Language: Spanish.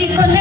sin